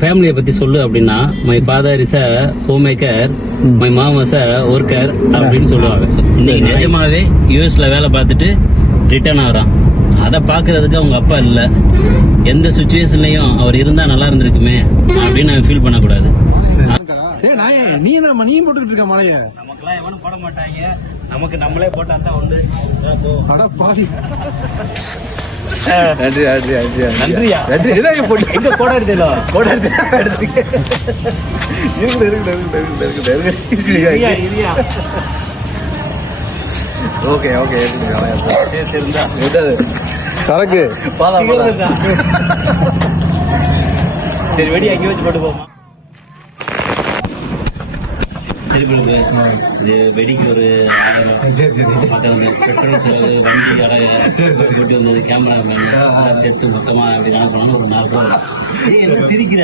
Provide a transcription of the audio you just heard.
ஃபேமிலியை பத்தி சொல்லு அப்படின்னா my father is a homemaker, my mom is a worker அப்படின்னு சொல்லுவாங்க. இன்னைக்கு நிஜமாவே யூஎஸ்ல வேலை பார்த்துட்டு ரிட்டர்ன் ஆகிறான். அதை பாக்குறதுக்கு அவங்க அப்பா இல்ல. எந்த சுச்சுவேஷன்லயும் அவர் இருந்தா நல்லா இருந்திருக்குமே அப்படின்னு நான் ஃபீல் பண்ணக்கூடாது. நீ என்ன நீ போட்டுக்கிட்டு இருக்க மலைய? நமக்கெல்லாம் எவனும் போட மாட்டாங்க, நமக்கு நம்மளே போட்டா தான் வந்து. அட பாவி. நன்றி நன்றி நன்றி நன்றியா? நன்றி. எங்க கோடா எடுத்தீங்களா? கோடா எடுத்துக்க. ஓகே ஓகே சரக்கு சரி வெடி அங்கே வச்சு போட்டு போமா. சரி பிறகு இது வெடிக்கு ஒரு 1000, மற்ற வந்து பெட்ரோல் செலவு, வண்டி வாடகை, போட்டு வந்தது, கேமராமேன் சேர்த்து மொத்தமா அப்படி கணக்கு பண்ணணும் ஒரு 4 ரூபா. என்ன சிரிக்கிற?